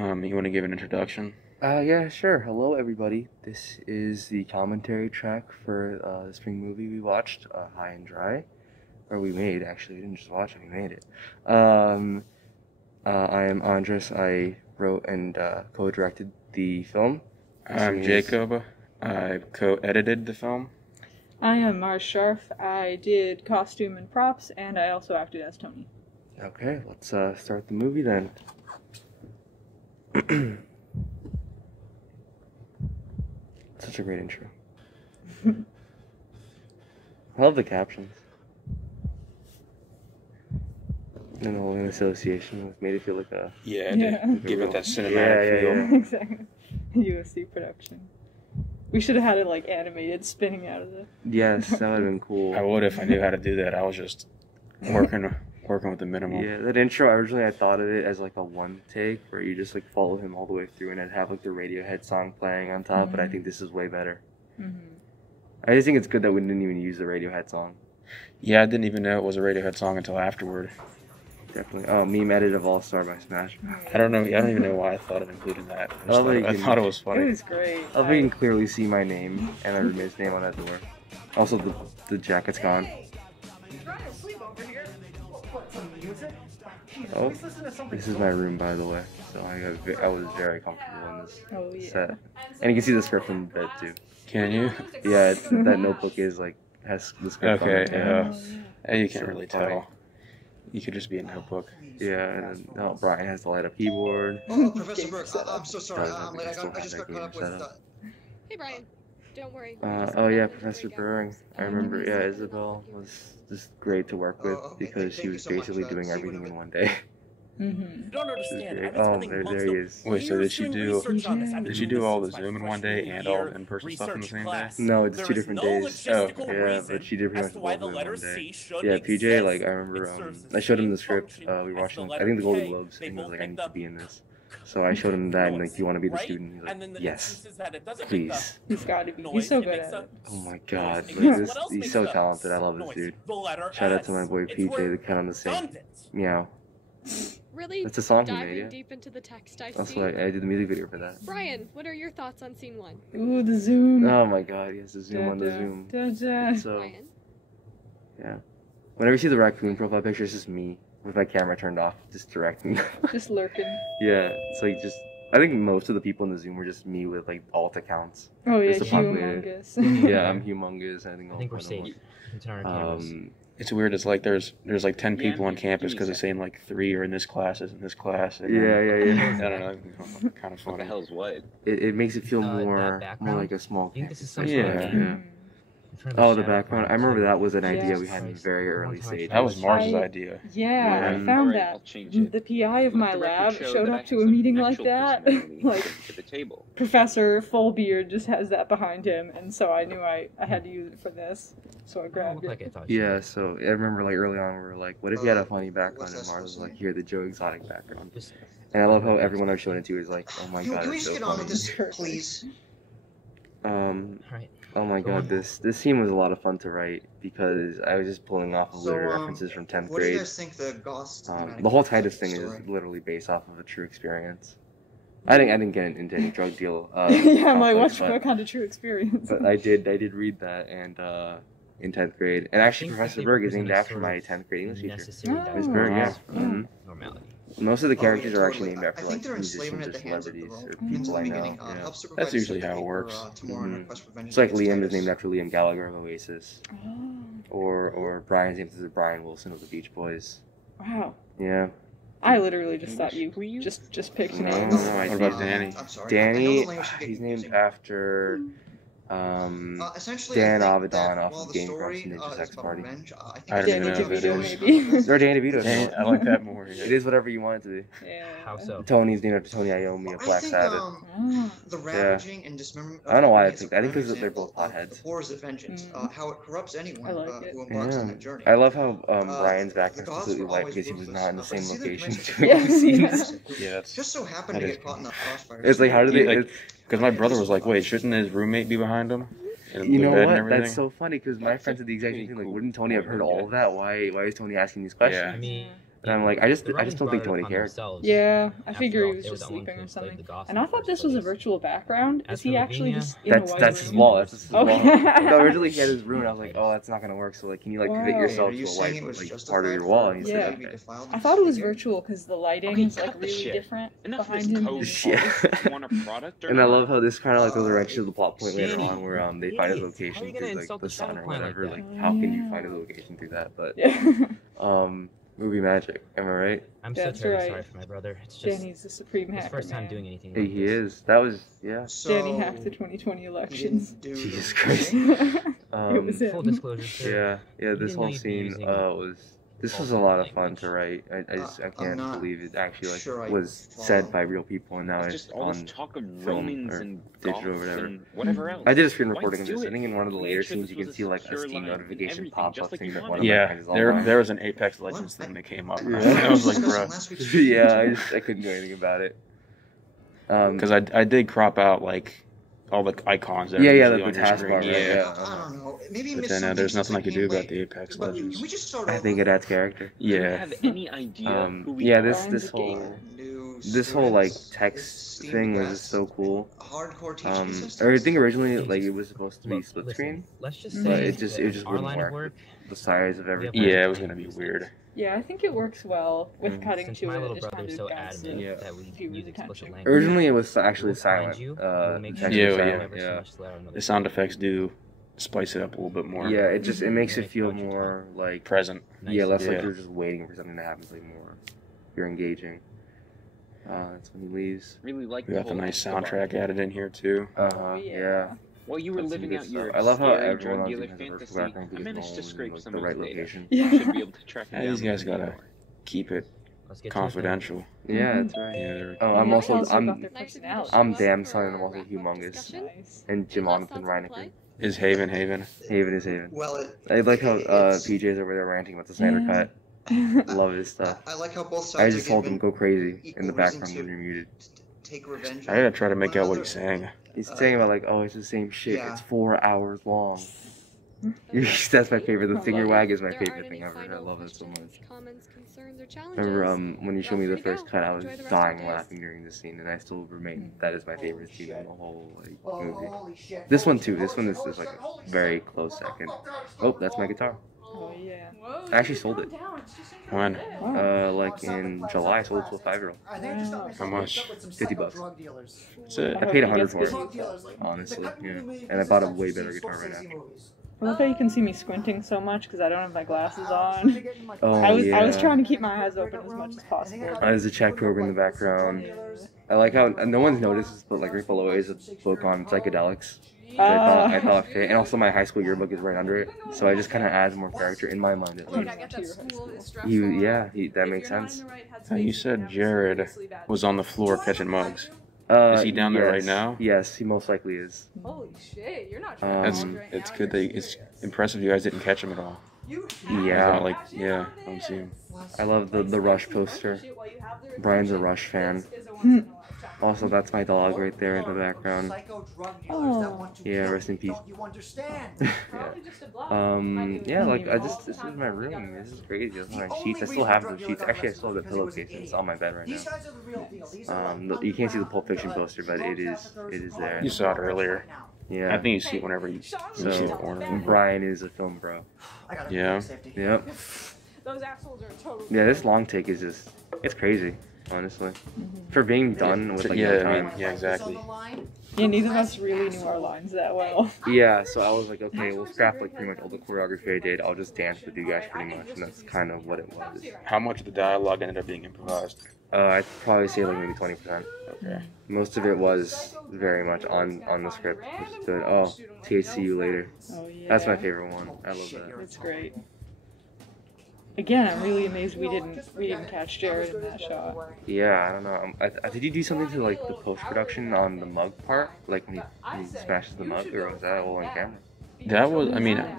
You want to give an introduction? Yeah, sure. Hello, everybody. This is the commentary track for the spring movie we watched, High and Dry. Or we made, actually. We didn't just watch it, we made it. I am Andres. I wrote and co-directed the film. I'm Jacob. I co-edited the film. I am Mars Sharf. I did costume and props, and I also acted as Tony. Okay, let's start the movie then. Such a great intro. I love the captions. And the whole association made it feel like a... Yeah, give it that cinematic feel. Yeah. Exactly. USC production. We should have had it like animated spinning out of the... Yes, that would have been cool. I would if I knew how to do that. I was just working with the minimal. Yeah, that intro, originally I thought of it as like a one take where you just like follow him all the way through and I'd have like the Radiohead song playing on top, but I think this is way better. I just think it's good that we didn't even use the Radiohead song. Yeah, I didn't even know it was a Radiohead song until afterward. Definitely. Oh, Meme Edit of All Star by Smash. I don't even know why I thought of including that. I thought it was funny. It was great. I love you can clearly see my name and my roommate's name on that door. Also, the jacket's gone. Oh, this is my room, by the way. So I was very comfortable in this set. And you can see the script from bed too. Can you? Yeah, that notebook has the script on it. Yeah, you can't really tell. You could just be a notebook. Yeah, and then Brian has the light up keyboard. Oh, Professor Burke, I'm so sorry. I just got caught up with... Hey, Brian. Don't worry. Oh yeah, Professor Burke. I remember, yeah, Isabel was just great to work with because she was basically doing everything in one day. You don't understand. Oh, there he is. Wait, so did she do all the Zoom in one day and all the in-person stuff in the same day? No, it's 2 different days. Oh, yeah, but she did pretty much both in one day. Yeah, PJ, like, I remember, I showed him the script, we were watching, I think the Golden Globes, and he was like, I need to be in this. So I showed him that, and like, do you want to be the student? He's like, yes, please. He's got to be. He's so good at it. Oh my god, like he's so talented. I love this dude. Shout out to my boy PJ, the cat on the same. Meow. Really? That's a song he made, diving yeah. deep into the text I That's see. why I did the music video for that. Brian, what are your thoughts on scene 1? Ooh, the zoom. Oh my god, yes, the zoom on the zoom. So, Brian? yeah. Whenever you see the raccoon profile picture, it's just me with my camera turned off, just directing. Just lurking. Yeah, it's like just, I think most of the people in the Zoom were just me with like alt accounts. Oh yeah, Just to populate it. humongous. Yeah, I'm humongous. I think we're safe. It's weird. It's like there's like 10 people on campus because it's saying like 3 are in this class, is in this class. And, Yeah. I don't know. Kind of funny. What the hell's what? It makes it feel That more background? like a small I think this campus. is some Yeah. sort of Yeah. Oh, the background. I remember that was an idea we had in very early stages. That was Mars's idea. Yeah, I found that. The PI of my lab showed up to a meeting like that. Like, Professor Fullbeard just has that behind him, and so I knew I had to use it for this. So I grabbed it. Yeah, so I remember like early on we were like, what if you had a funny background and Mars was like, here, the Joe Exotic background. And I love how everyone I've shown it to is like, oh my god, Can we it's just so get on with funny. this, please? Oh my god, this scene was a lot of fun to write because I was just pulling off of literary references from 10th What do you grade. guys think the Ghost The whole Titus thing is literally based off of a true experience. I didn't get into any drug deal. Yeah, I'm like, what kind of true experience? But I did read that and in 10th grade. And actually Professor Berg is named after my 10th grade English teacher. Miss Berg, yeah. Normality. Most of the characters are actually named I after think like they're musicians or enslavement at the hands of the celebrities or world. people I know. Beginning, Yeah. help supervise That's usually the how it people, works. tomorrow on a quest for vengeance It's like against Liam is Titus. named after Liam Gallagher of Oasis. Or Brian's named after Brian Wilson of the Beach Boys. Wow. Yeah. I literally just thought you just picked No, names. I What about did. Danny? I'm sorry. Danny, I know the language can get he's named confusing. after Essentially, Dan I think Avedon that off while of the Game story, Grumps and Ninja is Sex about Party. revenge, I think I don't even Danny know who that DeVito, is. maybe. Or Danny DeVito. I like that more. It is whatever you want it to be. Yeah. How so? Tony's named after Tony Iommi of I Black think, Sabbath. the ravaging and dismemberment. I don't know why I is a think that. I think prime because they're example both of potheads. The horrors of vengeance, how it corrupts anyone I like it. who embarks on Yeah. that journey. I love how Ryan's back the is gods completely were white always because he was ruthless, not in the but same see the location dimensions doing the Yeah. scenes. Yeah, that's Just so happened that to is get caught in that crossfire. It's like, how did they... because my brother was like, wait, shouldn't his roommate be behind him? In You the know bed and what? everything? That's so funny because my friend said the exact same thing. Like, wouldn't Tony have heard all of that? Why is Tony asking these questions? Yeah. I mean, And I'm like, I just don't think Tony cared. Yeah, I figure he was just sleeping or something. And I thought this was a virtual background. Is he actually just in a white That's his room? wall. That's his wall. Okay. No, originally he had his room, and I was like, oh, that's not gonna work. So like, can you like pivot yourself to a white part of your wall? And he said, okay. I thought it was virtual because the lighting is like really different behind him. And I love how this kind of like goes a wrench to the plot point later on, where they find his location through like the sun or whatever. Like, how can you find his location through that? But movie magic, am I right? I'm so terribly sorry for my brother. It's just Danny's the supreme hacker. His first time doing anything. Hey, he is. That was Danny hacked the 2020 elections. Jesus Christ. It was him. Full disclosure, sir. Yeah. This whole scene was a lot of fun to write. I can't believe it actually was said by real people and now it's on film or digital or whatever. I did a screen recording of this. I think in one of the later scenes you can see like a Steam notification pop up saying that one of my friends is online. There was an Apex Legends thing that came up. I was like, bro. I couldn't do anything about it. Because I did crop out like all the icons. The taskbar. I don't know. Maybe but then there's nothing I could do about the Apex Legends. I think it adds character. Yeah. Have any idea this whole like text thing was just so cool. I think originally like it was supposed to be split screen, but it just wouldn't work. The size of everything. Yeah, it was gonna be weird. Yeah, I think it works well with cutting to my it. little It just brother kind is of so guides adamant that we use explicit language. Originally it was actually silent. The sound effects do spice it up a little bit more. Yeah, it makes it feel more like present. Yeah, less like you're just waiting for something to happen. It's like more you're engaging. That's when he leaves. Really like we got the nice soundtrack added in here too. Yeah. While you were living out your I love how everyone dealer has a fantasy, background I managed to scrape some the of right the data. location. You should be able to track it down. These guys gotta keep it confidential. Yeah, that's right. Yeah, I'm damn son and I'm also humongous. And Jonathan Reinecker. Is Haven. Haven is Haven. Well, I like how PJ's over there ranting about the Snyder cut. Love his stuff. I like how both sides. I just told him go crazy in the background when you're muted. Take revenge. I gotta try to make out what he's saying. He's saying about like, oh, it's the same shit. Yeah. It's 4 hours long. That's my favorite. The finger wag is my favorite thing ever. I love it so much. Remember when you showed me the first cut, I was dying laughing during the scene, and I still remain. That is my favorite scene in the whole movie. This one too. This one is like a very close second. Oh, that's my guitar. Oh yeah. I actually sold it. When? Like in July, I sold it to a 5-year-old. How much? $50. That's it. I paid $100 for it, honestly. Yeah. And I bought a way better guitar right after. I love how you can see me squinting so much because I don't have my glasses on. Oh, I was trying to keep my eyes open as much as possible. There's a check program in the background. I like how no one's noticed, but like right below is a book on psychedelics. I thought fit, and also my high school yearbook is right under it, so I just kind of adds more character in my mind. At least. That makes sense. You said Jared was on the floor catching mugs. Is he down there right now? Yes, he most likely is. Holy shit, you're not it's good that it's impressive you guys didn't catch him at all. Yeah. I don't see him. I love the Rush poster. Brian's a Rush fan. Also, that's my dog right there in the background. Oh. Yeah, rest in peace. This is my room. This is crazy. Those are my sheets. I still have the sheets. Actually, I still have the pillowcase. It's on my bed right now. You can't see the Pulp Fiction poster, but it is there. You saw it earlier. Yeah. I think you see it whenever you see the corner. Brian is a film bro. Yeah. Yep. Those assholes are totally. Yeah, this long take is it's crazy. Honestly, for being done with like no time. Yeah, exactly. Yeah, neither of us really knew our lines that well. Yeah, so I was like, okay, we'll scrap like pretty much all the choreography I did. I'll just dance with you guys pretty much, and that's kind of what it was. How much of the dialogue ended up being improvised? I'd probably say like maybe 20%. Okay. Most of it was very much on the script. Just see you later. Oh yeah. That's my favorite one. I love that. It's great. Again, I'm really amazed we didn't catch Jared in that shot. Yeah, I don't know. Did you do something to like the post production on the mug part, like when he smashes the mug, or was that all on camera? That was,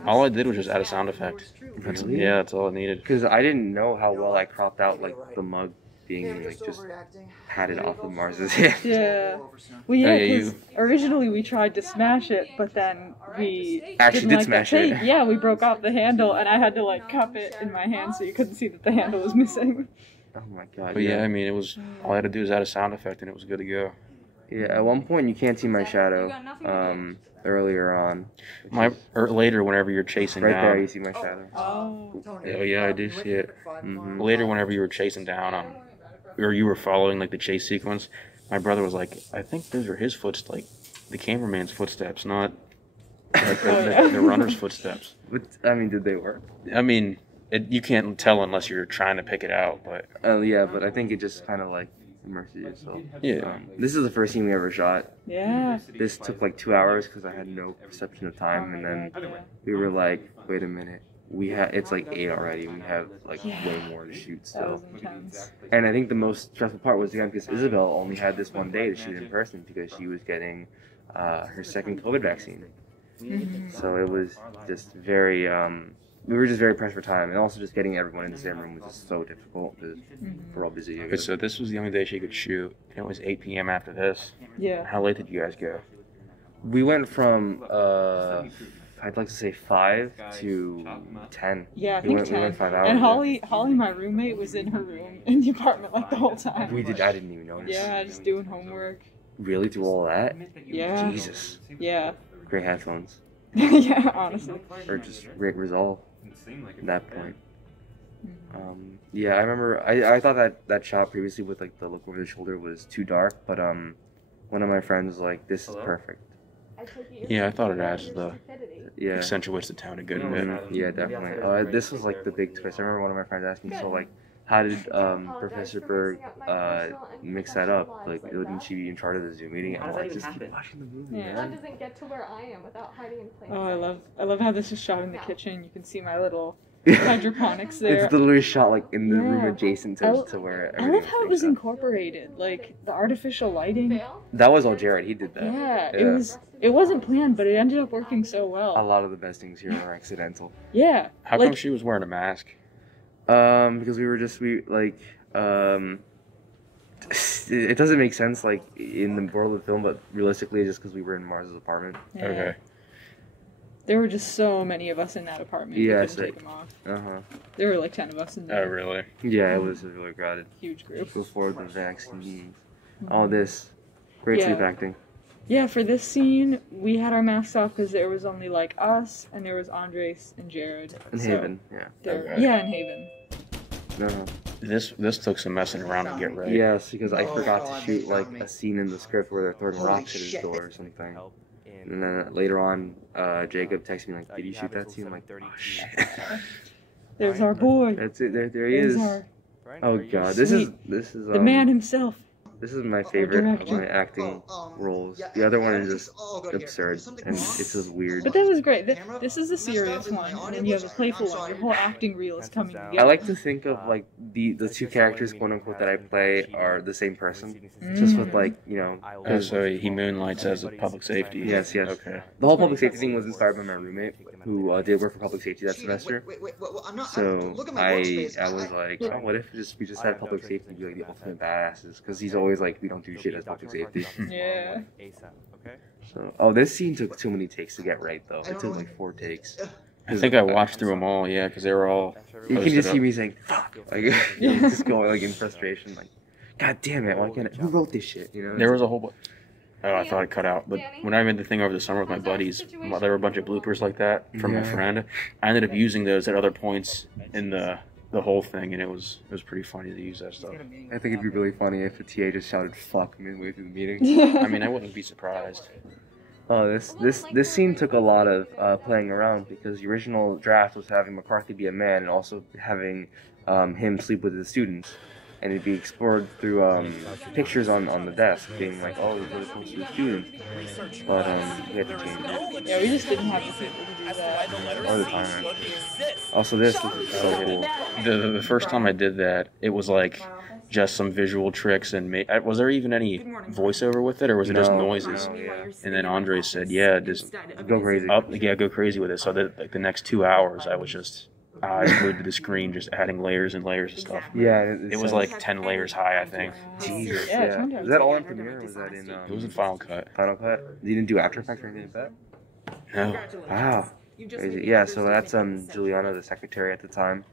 all I did was just add a sound effect. Really? Yeah, that's all I needed. Because I didn't know how well I cropped out like the mug being like just patted off of Mars's head. Yeah. Well, yeah, because originally we tried to smash it, but then we actually did smash it. Yeah, we broke off the handle, and I had to like cup it in my hand so you couldn't see that the handle was missing. Oh my god. But yeah, I mean, it was all I had to do is add a sound effect, and it was good to go. Yeah, at one point you can't see my shadow. Earlier on. Or later, whenever you're chasing right down. Right there, you see my shadow. Oh yeah, I do see it. Later, whenever you were chasing down, or you were following like the chase sequence, my brother was like, "I think those are his footsteps, like the cameraman's footsteps, not like the runner's footsteps." But I mean, did they work? I mean, you can't tell unless you're trying to pick it out, but. Yeah, but I think it just kind of like. Immerse yourself. Yeah. This is the first scene we ever shot. Yeah. This took like 2 hours because I had no perception of time, and then we were like, wait a minute, it's like 8 already, and we have like way more to shoot still. That was intense. And I think the most stressful part was again because Isabel only had this one day to shoot in person because she was getting her second COVID vaccine. So it was just very. We were just very pressed for time, and also just getting everyone in the same room was just so difficult because we're all busy. Okay, so this was the only day she could shoot, and it was 8 p.m. after this. Yeah. How late did you guys go? We went from, I'd like to say 5 to 10. Yeah, I think 10. We went 5 hours. And Holly, my roommate, was in her room in the apartment like the whole time. I didn't even notice. Yeah, just doing homework. Really? Through all that? Yeah. Jesus. Yeah. Great headphones. Yeah, honestly. Or just great resolve. At that point. Yeah, I remember. I thought that shot previously with like the look over the shoulder was too dark, but one of my friends was like, "This is perfect." Yeah, I thought it adds accentuates the tone a good bit. Yeah, definitely. This was like the big twist. I remember one of my friends asked me, "So like, how did Professor Berg mix that up? Like, wouldn't she be in charge of the Zoom meeting?" And I'm like, "Just keep watching the movie, man." Doesn't get to where I am without hiding in plain Oh, I love how this is shot in the kitchen. You can see my little hydroponics there. It's literally shot like in the room adjacent to where. I love how it was incorporated, like the artificial lighting. That was all Jared. He did that. Yeah, it wasn't planned, but it ended up working so well. A lot of the best things here are accidental. Yeah. How come she was wearing a mask? Because it doesn't make sense like in the world of film, but realistically, just because we were in Mars's apartment. Yeah. Okay. There were just so many of us in that apartment. Yeah, we couldn't take them off. There were like 10 of us in there. Oh, really? Yeah, it was really crowded. Huge group. Before the vaccine. All this. Great sleep acting. Yeah, for this scene, we had our masks off because there was only like us, and there was Andres and Jared. And Haven, yeah. Yeah, and Haven. This took some messing around to get right. Yes, because I forgot to shoot like a scene in the script where they're throwing rocks at his door or something. And then later on, Jacob texted me like, "Did you shoot that scene?" I'm like, "Oh shit." There's our boy. That's it. There he is. Oh god, this is the man himself. This is my favorite of my acting roles. The other one is just absurd, and it's just weird. But that was great. This is a serious one, and then you have a playful one. Your whole acting reel is coming together. I like to think of like the two characters, quote unquote, that I play are the same person, just with like so he moonlights as a public safety. Yes. Okay. The whole public safety thing was inspired by my roommate, who did work for public safety that semester. So I was like, oh, what if we just had public safety be like the ultimate badasses? Because he's always like, we don't do shit as public safety. Yeah. So, this scene took too many takes to get right, though. It took like 4 takes. I think I watched through them all, yeah, because they were all. You can just hear me saying "fuck," like just going like in frustration, like, "God damn it! Why can't who wrote this shit?" You know. There was a whole. Oh, I thought it cut out. But when I made the thing over the summer with my buddies, there were a bunch of bloopers like that from my friend. I ended up using those at other points in the whole thing, and it was pretty funny to use that stuff. I think it'd be really funny if the TA just shouted "fuck" midway through the meeting. I mean, I wouldn't be surprised. Oh, this scene took a lot of playing around because the original draft was having McCarthy be a man and also having him sleep with the students, and it'd be explored through pictures on the desk, being like, "Oh, we're close to the students," but we had to change it. Yeah, we just didn't have the people to do that all the time. Also, this is so cool. The first time I did that, it was like just some visual tricks, and was there even any voiceover with it, or was it just noises? No, yeah. And then Andre said, "Yeah, just go crazy." Go crazy with it." So that like the next 2 hours, I was just eyes glued to the screen, just adding layers and layers of stuff. Yeah, It was like 10 layers high, I think. Jesus. Yeah, Yeah. Was that all in Premiere, or was that in? It was in Final Cut. Final Cut. You didn't do After Effects or anything like that? No. Wow. Crazy. Yeah. So that's Juliana, the secretary at the time,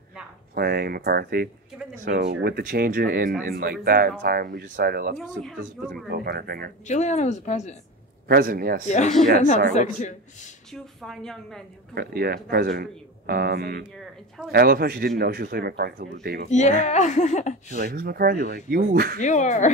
playing McCarthy. So with the change in like that in time, we decided to just put some coke on her finger. Juliana was the president. President, yes. Yeah, Yeah, not sorry. the Whoops. secretary. Two fine young men who come Yeah, forward to vouch president. for you, Um, saying you're intelligent. I love how she didn't know she was playing McCarthy until the day before. Yeah. She's like, who's McCarthy? Like, you. You are.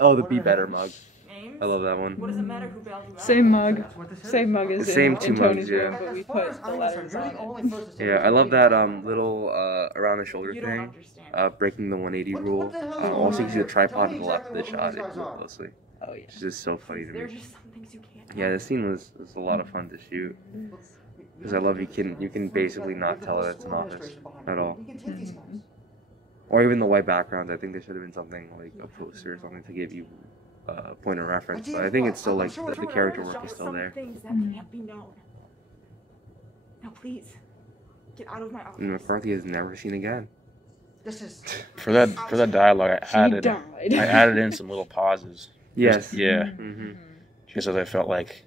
Oh, the Be Better mug. Names? I love that What one. does it matter who bailed you out? Same mug. Same mug as The same in two Tony's mugs, yeah. room, but we put the letters on it. Yeah, I love that little around the shoulder You don't thing. understand. Breaking the 180 rule. Also, you can see the tripod on the left of the shot. If you look closely. Oh yeah. It's just so funny to There are me. just some things you can't Yeah, the scene was a lot of fun to shoot. Because I love you can basically not tell that it's an office at all. Or even the white backgrounds. I think there should have been something like a poster or something to give you a point of reference. But I think it's still like the character work is still Some there. things that can't be known. Now please, get out of my office. And McCarthy is never seen again. This is. For that dialogue, He I died. added in some little pauses. Yes. Yeah. Mm-hmm. Just as I felt like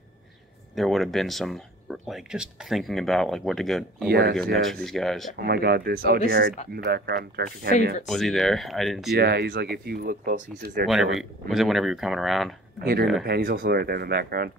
there would have been some, like, just thinking about like where to go next Yes. for these guys. Oh my God, this. Oh, Oh, this is Jared in the background, director cameo. favorite. Was he there? I didn't see. Yeah, it. he's like, if you look close, he says there. Whenever chilling. was it? Whenever you were coming around. Yeah, during the Okay. pan, he's also right there in the background.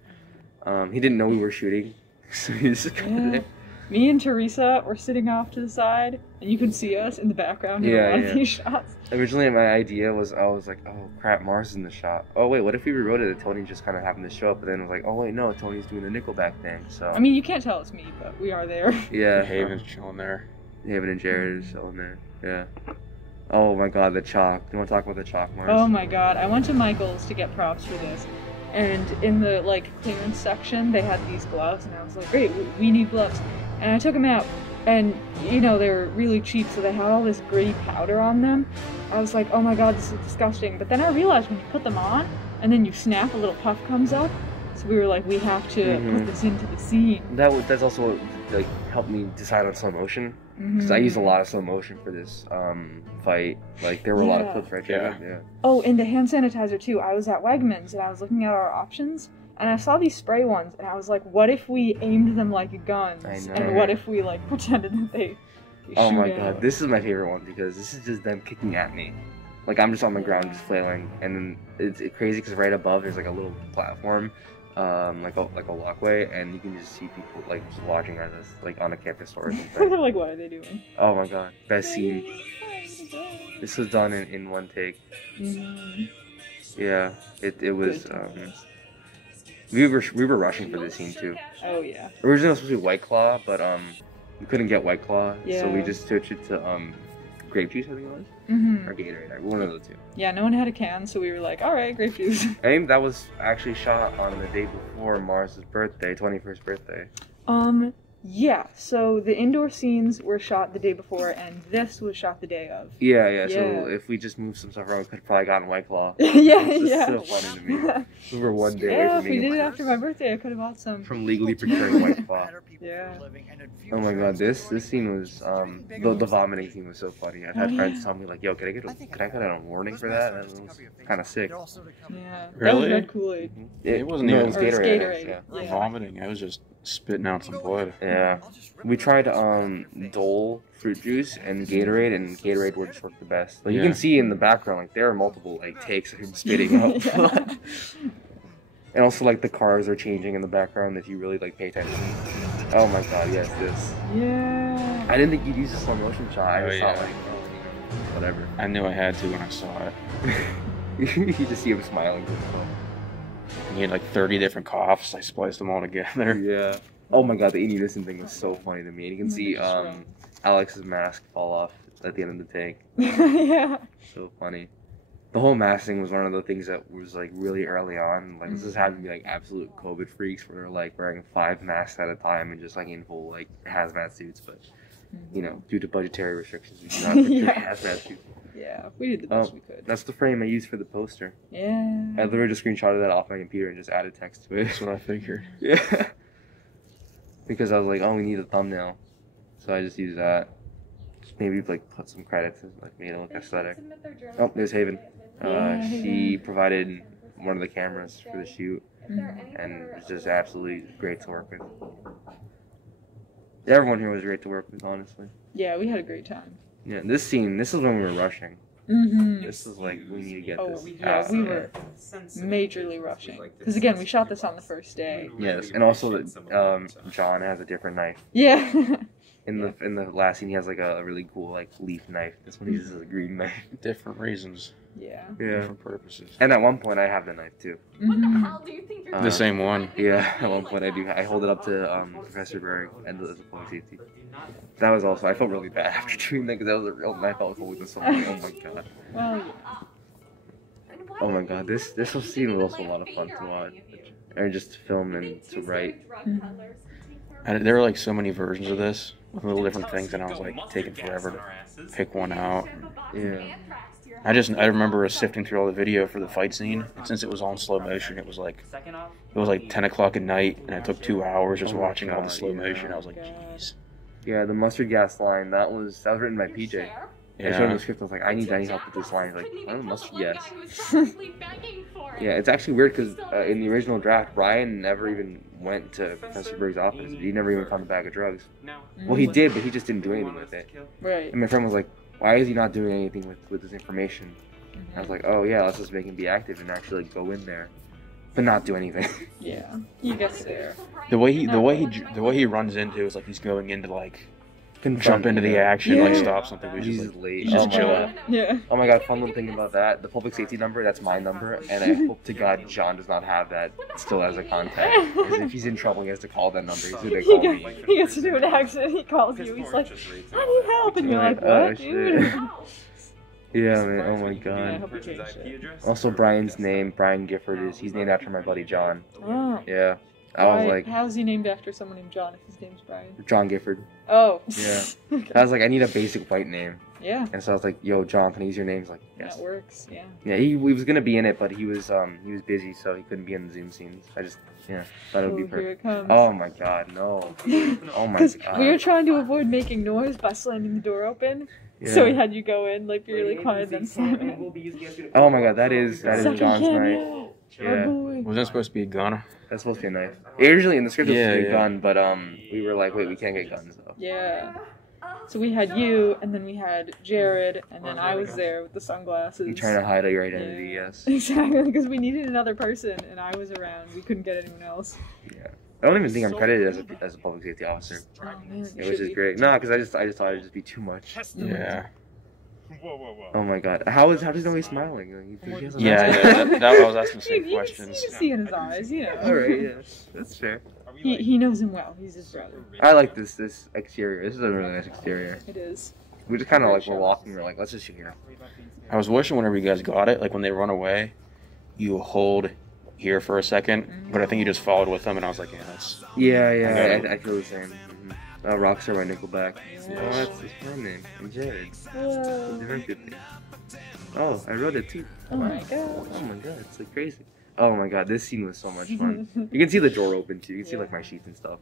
He didn't know we were shooting, so he's just kind of Yeah. there. Me and Teresa were sitting off to the side, and you could see us in the background in Yeah, a lot yeah. of these shots. Originally, my idea was, I was like, oh crap, Mars is in the shot. Oh wait, what if we rewrote it and Tony just kind of happened to show up? But then it was like, oh wait, no, Tony's doing the Nickelback thing. So I mean, you can't tell it's me, but we are there. yeah, Haven's chilling there. Haven and Jared is still in there. Yeah. Oh my God, the chalk. You want to talk about the chalk, Mars? Oh my god, I went to Michael's to get props for this. And in the like clearance section, they had these gloves, and I was like, great, we need gloves. And I took them out, and you know, they were really cheap, so they had all this gritty powder on them. I was like, oh my god, this is disgusting. But then I realized when you put them on, and then you snap, a little puff comes up. So we were like, we have to put this into the scene. That's also what like helped me decide on slow motion. Because I used a lot of slow motion for this fight. Like there were a lot of Yeah. clips right Yeah. there. Oh, and the hand sanitizer too. I was at Wegmans, and I was looking at our options, and I saw these spray ones, and I was like, what if we aimed them like guns? I know. And what if we like pretended that they Oh my shoot God, out? this is my favorite one because this is just them kicking at me. Like I'm just on the ground just flailing, and then it's crazy because right above there's like a little platform, like a walkway, and you can just see people like just watching at us, like on a campus or something. They're like, what are they doing? Oh my God, best scene. This was done in one take. Mhm. Yeah, it was. We were rushing for this scene too. Oh yeah. Originally it was supposed to be White Claw, but we couldn't get White Claw, so Yeah. we just switched it to grape juice, I think it was, Mhm. or Gatorade, one of the two. Yeah, no one had a can, so we were like, all right, grape juice. I think that was actually shot on the day before Mars's birthday, 21st birthday. Yeah. So the indoor scenes were shot the day before, and this was shot the day of. Yeah. So Yeah. if we just moved some stuff around, we could have probably gotten White Claw. yeah, It's just yeah. so funny to me. We were one day away Yeah, from if we being did it after my birthday, I could have bought some. from legally procuring White Claw. Yeah. Oh my God, this scene was the vomiting scene was so funny. I've had friends tell me like, "Yo, can I get a warning for that?" And it was kind of sick. Yeah. That Really? was Red Kool-Aid. It wasn't no, even- it was Or it's Gatorade. Gatorade. Yeah. Yeah. Vomiting. I was just spitting out some blood. Yeah. We tried Dole fruit juice and Gatorade would just work the best. Like you Yeah. can see in the background, like there are multiple like takes of him spitting out Yeah. blood. And also like the cars are changing in the background if you really like pay attention. Oh my God, yes, this. Yeah. I didn't think you'd use a slow motion shot. I Oh, just yeah. thought like, oh, whatever. I knew I had to when I saw it. You just see him smiling. He had like 30 different coughs. I spliced them all together. Yeah. Oh my God, the in unison thing was so funny to me. And you can see Alex's mask fall off at the end of the take. Yeah. So funny. The whole mask thing was one of the things that was like really early on. Like this is having to be like absolute COVID freaks where they're like wearing 5 masks at a time and just like in full like hazmat suits. But you know, due to budgetary restrictions, we cannot procure Yeah. hazmat suits. Yeah. We did the best we could. That's the frame I used for the poster. Yeah. I literally just screenshotted that off my computer and just added text to it. That's what I figured. Yeah. Because I was like, oh, we need a thumbnail. So I just used that. maybe like put some credits and like made it look aesthetic. Oh, there's Haven. She provided one of the cameras for the shoot, and it was just absolutely great to work with. Everyone here was great to work with, honestly. Yeah, we had a great time. Yeah, this is when we were rushing. Mm-hmm. This is like, we need to get this. Yeah, we were majorly rushing. Because again, we shot this on the first day. Yes, and also that John has a different knife. Yeah. In the last scene, he has like a really cool like leaf knife. This one he uses a green knife. Different reasons. Yeah. Different purposes. And at one point, I have the knife too. What the hell do you think you're The same one. Yeah, at one point I do. I hold it up to Professor Berg and as a public safety. That was also, I felt really bad after doing that because that was a real knife I was holding with someone. Oh my god. Well, Oh my god, this whole scene was also a lot of fun to watch. And just to film and to write. And there were like so many versions of this, with little different things, and I was like taking forever to pick one out. Yeah. I remember sifting through all the video for the fight scene, and since it was all in slow motion, it was like 10 o'clock at night, and it took 2 hours just watching all the slow motion. I was like, jeez. Yeah, the mustard gas line, that was written by PJ. I showed him the script, I was like, I need help with this line. He's like, oh, mustard gas. Yeah, it's actually weird because in the original draft, Brian never even went to Professor Berg's office. He never even found a bag of drugs. Well, he did, but he just didn't do anything with it. Right. And my friend was like, why is he not doing anything with this information? I was like, oh yeah, let's just make him be active and actually like, go in there, but not do anything. Yeah, he gets there. The way he runs into is like he's going into like jump into the action, like stop something. He's just like, late. He's just chilling. Yeah. Oh my god, fun little thing about that. The public safety number, that's my number, and I hope to God John does not have that still as a contact. Because if he's in trouble, he has to call that number. He's gonna call me. He gets to do an accident, he calls you, he's like, I need help, and you're like, what, dude? Yeah, man, oh my Yeah, I god. hope he changed it. Also, Brian's name, Brian Gifford, he's named after my buddy John. Oh. Yeah. I was like, how's he named after someone named John if his name's Brian? John Gifford. Oh. Yeah. Okay. I was like, I need a basic white name. Yeah. And so I was like, yo, John, can I use your name? He's like, yes. That works, yeah. Yeah, he was gonna be in it, but he was busy, so he couldn't be in the Zoom scenes. I just, thought it would be Oh, here perfect. it comes. Oh my god, no. Oh my Because god. we were trying to avoid making noise by slamming the door open. Yeah. So we had you go in, like, be really quiet, then slam it. Oh my god, that is Second John's knife. cameo. Yeah. Our boy. Was that supposed to be a gun? That's supposed to be a knife. Usually in the script it's supposed to be a Yeah. gun, but we were like, wait, we can't get guns though. Yeah. So we had you, and then we had Jared, and then I was there with the sunglasses. You're trying to hide your identity, Yeah. yes. Exactly, because we needed another person, and I was around. We couldn't get anyone else. Yeah. I don't even think I'm credited as a public safety officer. Oh, man, It was just great. No, because I just thought it'd just be too much. Yeah. Oh my god. How does he know he's smiling? Like, he has a Yeah, nice- yeah. That I was asking the You same can questions. see in his eyes, you know. Alright, yeah. That's fair. He knows him well. He's his brother. I like this exterior. This is a really nice exterior. It is. We just kind of like, we're walking, we're like, let's just shoot here. I was wishing whenever you guys got it, like when they run away, you hold here for a second, but I think you just followed with them, and I was like, yeah, that's... Yeah, I feel the same. Rockstar by Nickelback. Oh, that's his friend name. And Jared. Whoa. Oh, I wrote it too. Oh my god. Oh my god, it's like crazy. Oh my god, this scene was so much fun. You can see the door open too. You can see like my sheets and stuff.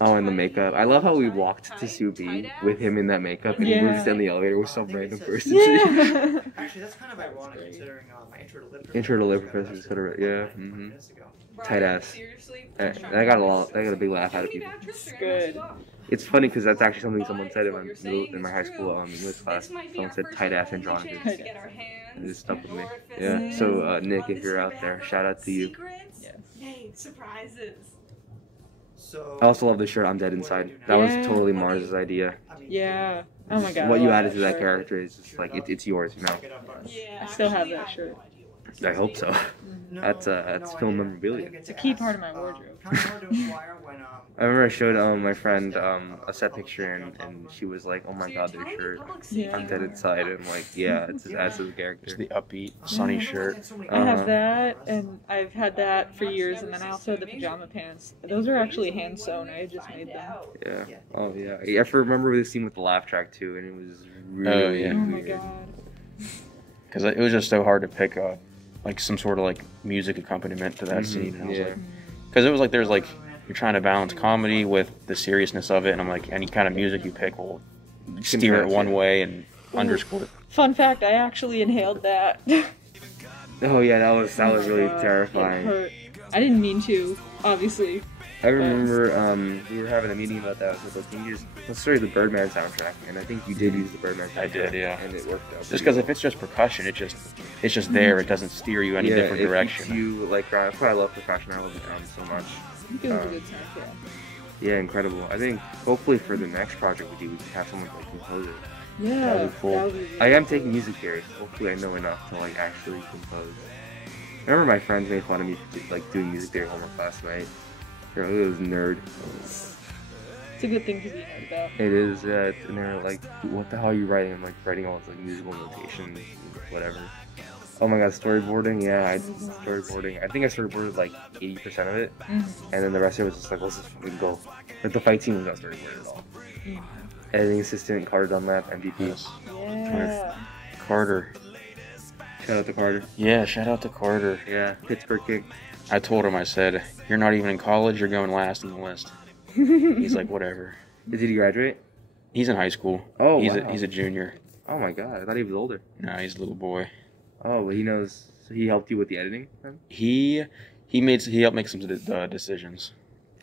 Oh, and the makeup. I love how we walked to Subi with him in that makeup, and we were just in the elevator with some random person. Yeah. Actually, that's kind of ironic considering my intro to Lip. Intro to Lip Professor's kind of, yeah. Mm-hmm. Tight ass. And I got a big laugh out of people. It's good. It's funny because that's actually something someone said in my high school English class. Someone said tight ass Andronicus. It just stuck with me. Yeah. So Nick, if you're out there, shout out to you. Yay, surprises. So I also love the shirt "I'm Dead Inside." That was totally Mars's idea. Yeah. Oh my god. What I you love added to that shirt. character is just like it's yours, you know. Yeah. I still have that shirt. I hope so. That's film memorabilia. It's a key part of my wardrobe. I remember I showed my friend a set picture and she was like, "Oh my god, their shirt, Yeah. I'm Dead Inside." And I'm like, "Yeah, it's adds to the Just character." the upbeat, sunny shirt. I have that, and I've had that for years, and then I also had the pajama pants. Those are actually hand sewn. I just made them. Yeah. Oh yeah. I remember this scene with the laugh track too, and it was really yeah. Oh my weird. god. Because it was just so hard to pick up, like, some sort of, like, music accompaniment to that scene. And I was yeah. like... Because it was like, there's, like, you're trying to balance comedy with the seriousness of it, and I'm like, any kind of music you pick will steer it one way and underscore it. Fun fact, I actually inhaled that. Oh yeah, that was really terrifying. It hurt. I didn't mean to, obviously. I remember we were having a meeting about that. I was like, let's start the Birdman soundtrack, and I think you did use the Birdman soundtrack. I did, yeah. And it worked out. Just because if it's just percussion, it's just there. It doesn't steer you any different direction. You like, that's why I love percussion. I love it so much. I think it was a good soundtrack. Yeah, incredible. I think hopefully for the next project we do, we can have someone like compose it. Yeah, that would be cool. That would be really I am taking music theory. Hopefully, I know enough to like actually compose. I remember my friends made fun of me for like doing music theory homework last night. It was nerd. It's a good thing to be nerd about. It is, yeah. And they're like, "What the hell are you writing?" I'm like writing all this like musical notation, whatever. Oh my god, storyboarding. Yeah, I storyboarding. I think I storyboarded like 80% of it, and then the rest of it was just like, let's just fucking go. Like the fight scene was not storyboarded at all. Editing assistant Carter Dunlap, MVP. Yes. Yeah. Carter. Shout out to Carter. Yeah, shout out to Carter. Yeah, Pittsburgh kick. I told him, I said, "You're not even in college. You're going last on the list." He's like, "Whatever." Did he graduate? He's in high school. Oh, he's wow. He's a junior. Oh my god, I thought he was older. No, he's a little boy. Oh, but he knows. So he helped you with the editing then? He helped make some decisions.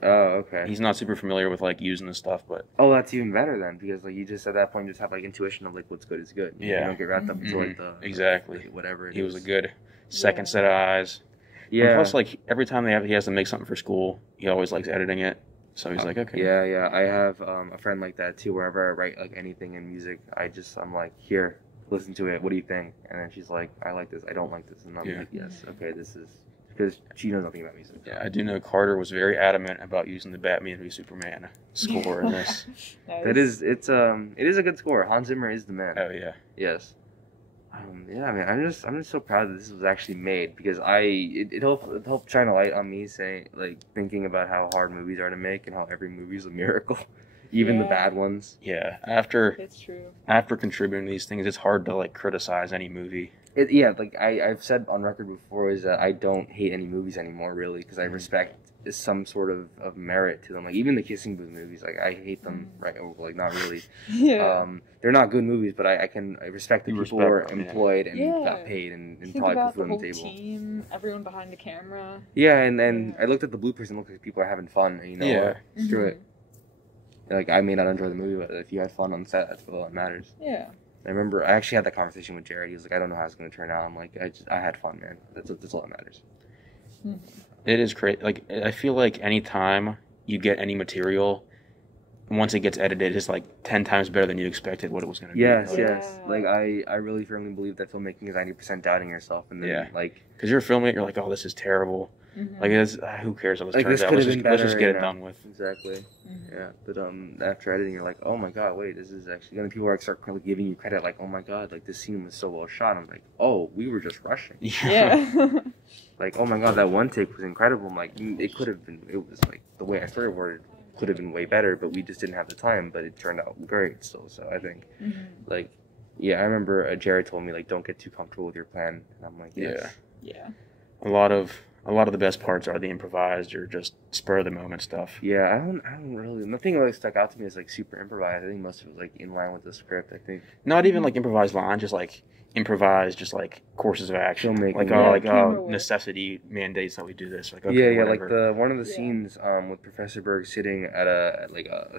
Oh, okay. He's not super familiar with like using the stuff, but that's even better then, because like you just at that point just have like intuition of like what's good is good. Yeah. You don't get wrapped up into like the exactly whatever. He was a good second set of eyes. Yeah. And plus, like every time he has to make something for school, he always likes editing it. So he's like, okay. Yeah. I have a friend like that too. Wherever I write like anything in music, I'm like, here, listen to it. What do you think? And then she's like, I like this. I don't like this. And I'm like, yes, okay, this is. Because she knows nothing about music. Yeah, I do know Carter was very adamant about using the Batman v Superman score in this. It is a good score. Hans Zimmer is the man. Oh yeah. Yes. Yeah, I mean, I'm just so proud that this was actually made, because it helped shine a light on me thinking about how hard movies are to make and how every movie is a miracle, even the bad ones. Yeah, it's true. After contributing to these things, it's hard to like criticize any movie. I've said on record before is that I don't hate any movies anymore, really, because I respect some sort of merit to them. Like even the Kissing Booth movies, like I hate them, right? Like not really. Yeah. They're not good movies, but I respect the people who are employed and got paid and probably put food on the table. Team, everyone behind the camera. Yeah, and I looked at the bloopers and looked like people are having fun. And, screw it. Like I may not enjoy the movie, but if you had fun on set, that's all that matters. Yeah. I remember I actually had that conversation with Jared. He was like, I don't know how it's going to turn out. I'm like, I had fun, man. That's all that matters. It is great. Like, I feel like anytime you get any material, once it gets edited, it's like 10 times better than you expected what it was going to be. Yes. Like, I really firmly believe that filmmaking is 90% doubting yourself. And then, because you're filming it, you're like, oh, this is terrible. Like, who cares how this turns out? Let's just get it done with. Exactly. Yeah. But after editing, you're like, oh my god, wait, this is actually. And then people are start giving you credit, like, oh my god, like this scene was so well shot. I'm like, oh, we were just rushing. Yeah. Like, oh my god, that one take was incredible. I'm like, it could have been. It was like the way I storyboarded could have been way better, but we just didn't have the time. But it turned out great still. So I think, I remember Jared told me like, don't get too comfortable with your plan, and I'm like, yes. Yeah. A lot of the best parts are the improvised or just spur of the moment stuff. Yeah, I don't really. Nothing really stuck out to me as like super improvised. I think most of it was like in line with the script. I think not even like improvised lines, just like improvised, just like courses of action. Filmmaking. Necessity mandates that we do this. Like like the one of the scenes with Professor Berg sitting at a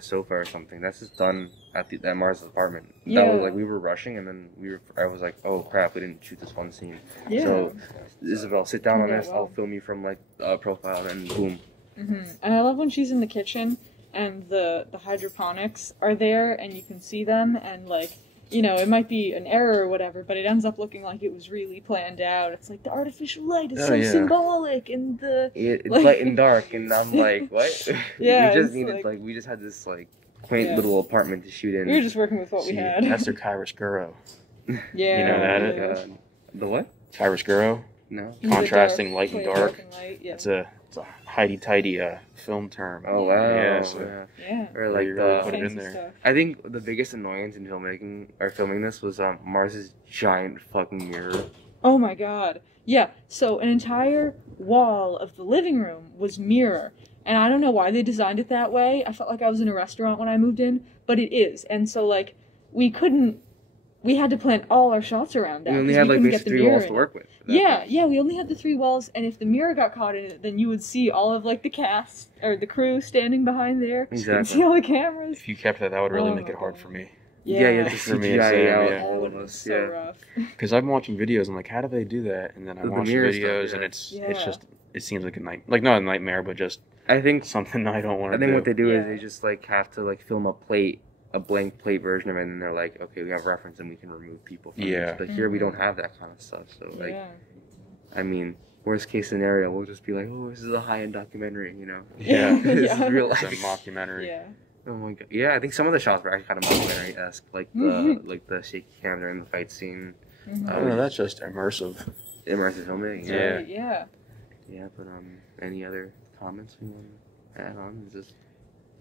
sofa or something. That's just done at Mars' apartment. Yeah. That was like we were rushing, and then I was like, oh crap, we didn't shoot this one scene. Yeah. So Isabel, sit down on this. I'll film you from like a profile, and boom. And I love when she's in the kitchen and the hydroponics are there and you can see them, and like, you know, it might be an error or whatever, but it ends up looking like it was really planned out. It's like the artificial light is symbolic, and it's light and dark, and I'm like, what? Yeah, we just had this like quaint little apartment to shoot in. We were just working with what we had. That's their chiaroscuro. Yeah. You know that? The what? Chiaroscuro. No. Contrasting light and dark. It's a highty-tighty film term. Oh wow! Yeah. Or like really put it in there. Stuff. I think the biggest annoyance in filming this was Mars's giant fucking mirror. Oh my god! Yeah. So an entire wall of the living room was mirror, and I don't know why they designed it that way. I felt like I was in a restaurant when I moved in, but it is. And so like we couldn't. We had to plan all our shots around that. We only 'cause had like couldn't these get the 3 mirror walls in to it. work with. Yeah, we only had the 3 walls, and if the mirror got caught in it, then you would see all of like the cast or the crew standing behind there. Exactly. You could see all the cameras. If you kept that would really Oh make my it hard God. for me. Yeah, you had to For me and CGI Sam, out yeah. all That of was us. so Yeah. rough. Because I'm watching videos, I'm like, how do they do that? And then I The watch mirror videos, stuff, and yeah. it's Yeah. just it seems like a like not a nightmare, but just I think something I don't want to I do. think what they do is Yeah. they just like have to like film a blank plate version of it, and they're like, okay, we have reference and we can remove people from Yeah. this. But here we don't have that kind of stuff. So like, Yeah. I mean, worst case scenario, we'll just be like, oh, this is a high-end documentary, you know? Yeah. This Yeah. is real It's a life. mockumentary. Yeah. Oh my god. Yeah, I think some of the shots were actually kind of mockumentary-esque, like the shaky cam during the fight scene, Mhm. I don't know, that's just immersive. immersive filming. Yeah. Yeah. Yeah, but any other comments we want to add on? Is this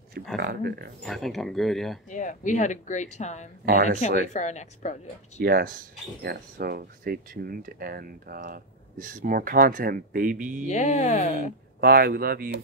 super I proud of it? Yeah. I think I'm good, yeah. Yeah. We had a great time. And I Honestly. can't wait for our next project. Yes, yes. So stay tuned, and this is more content, baby. Yeah. Bye. We love you.